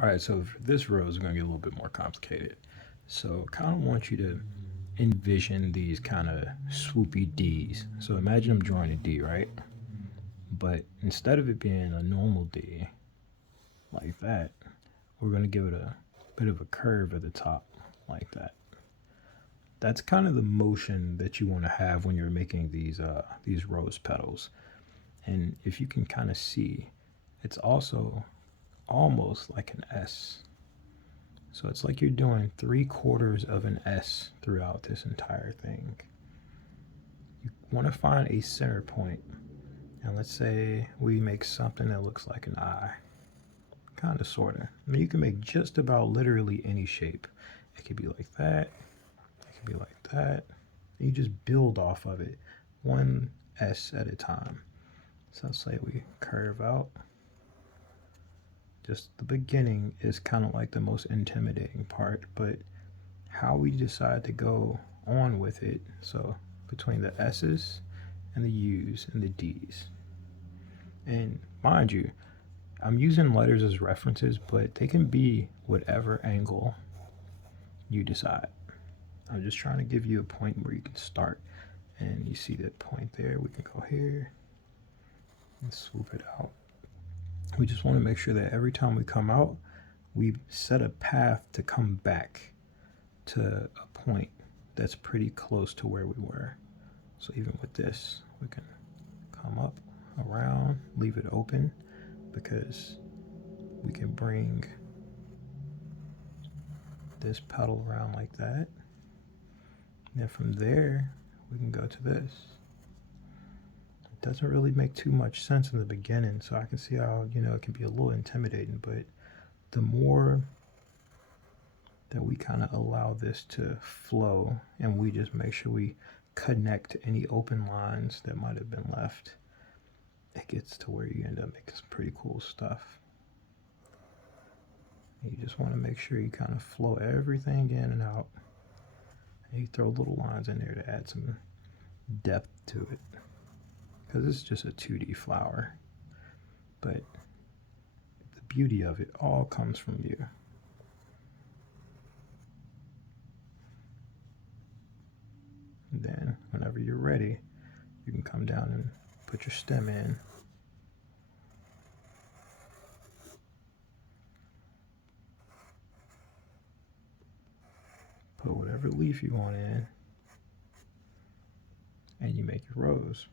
All right, so for this row is going to get a little bit more complicated. So kind of want you to envision these kind of swoopy Ds. So imagine I'm drawing a D, right? But instead of it being a normal D like that, we're going to give it a bit of a curve at the top like that. That's kind of the motion that you want to have when you're making these rose petals. And if you can kind of see, it's also almost like an S. So it's like you're doing 3/4 of an S throughout this entire thing. You want to find a center point, and let's say we make something that looks like an eye. Kind of, sort of. I mean, you can make just about literally any shape. It could be like that, it could be like that. You just build off of it, one S at a time. So let's say we curve out. Just the beginning is kind of like the most intimidating part, but how we decide to go on with it. So between the S's and the U's and the D's. And mind you, I'm using letters as references, but they can be whatever angle you decide. I'm just trying to give you a point where you can start. And you see that point there, we can go here and swoop it out. We just want to make sure that every time we come out, we set a path to come back to a point that's pretty close to where we were. So even with this, we can come up, around, leave it open, because we can bring this petal around like that. And then from there, we can go to this. It doesn't really make too much sense in the beginning, so I can see how, it can be a little intimidating, but the more that we kind of allow this to flow and we just make sure we connect any open lines that might have been left, it gets to where you end up making some pretty cool stuff. And you just want to make sure you kind of flow everything in and out. And you throw little lines in there to add some depth to it, because it's just a 2D flower. But the beauty of it all comes from you. And then whenever you're ready, you can come down and put your stem in. Put whatever leaf you want in, and you make your rose.